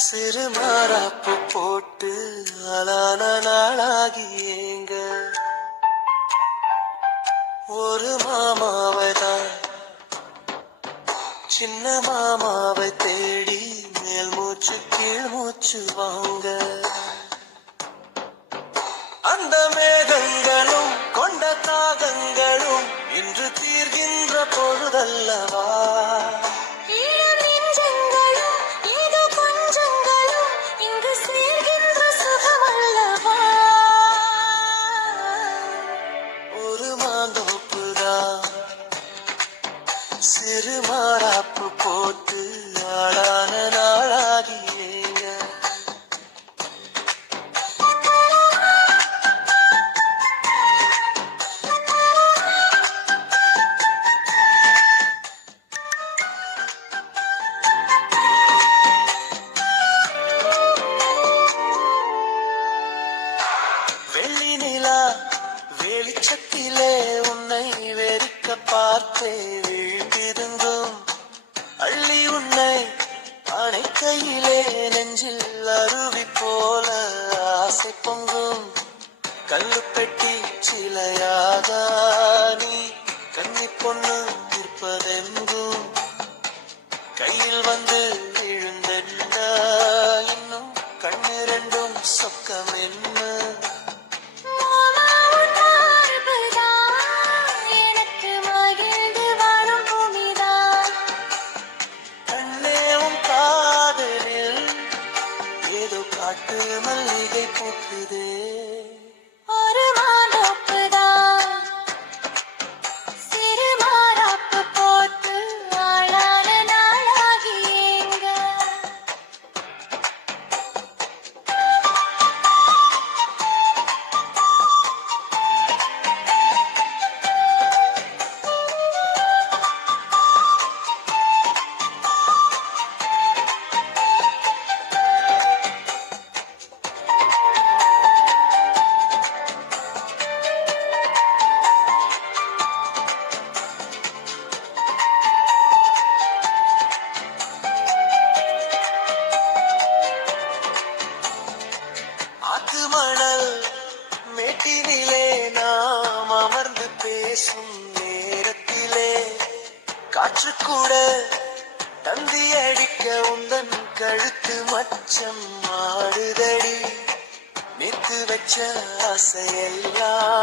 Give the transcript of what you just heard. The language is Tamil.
சிறு மாறாப்பு போட்டு அலான நாளாகி ஏங்க ஒரு மாமாவை தான் சின்ன மாமாவை தேடி மேல் மூச்சு கீழ் மூச்சு வாங்க அந்த மேகங்களும் கொண்ட தாகங்களும் இன்று தீர்கின்ற பொழுதல்லவா சிறு மாறாப்பு போட்டு ஆளான நாளாகியேங்க வெள்ளி நிலா வெளிச்சத்திலே உன்னை வெறிக்க பார்த்தேன் அள்ளி உன்னை அணைக்கையிலே நெஞ்சில் அருவி போல ஆசை பொங்கும் கல்லு பெட்டி சிலையாக நீ கன்னி பொண்ணு இருப்பதெங்கும் கையில் வந்து விழுந்தென்ன இன்னும் கண்ணிரண்டும் சொக்கம் என்ன காட்டு மல்லிகை பூக்குதே ஒரு மாதப்புதான் சிறு மாறாப்பு போட்டு ஆளான நாளாகியேங்க மணல் மேட்டினிலே நாம் அமர்ந்து பேசும் நேரத்திலே காற்று கூட தந்தி அடிக்க உந்தன் கழுத்து மச்சம் மாடுதடி நித்து வச்ச ஆசையெல்லாம்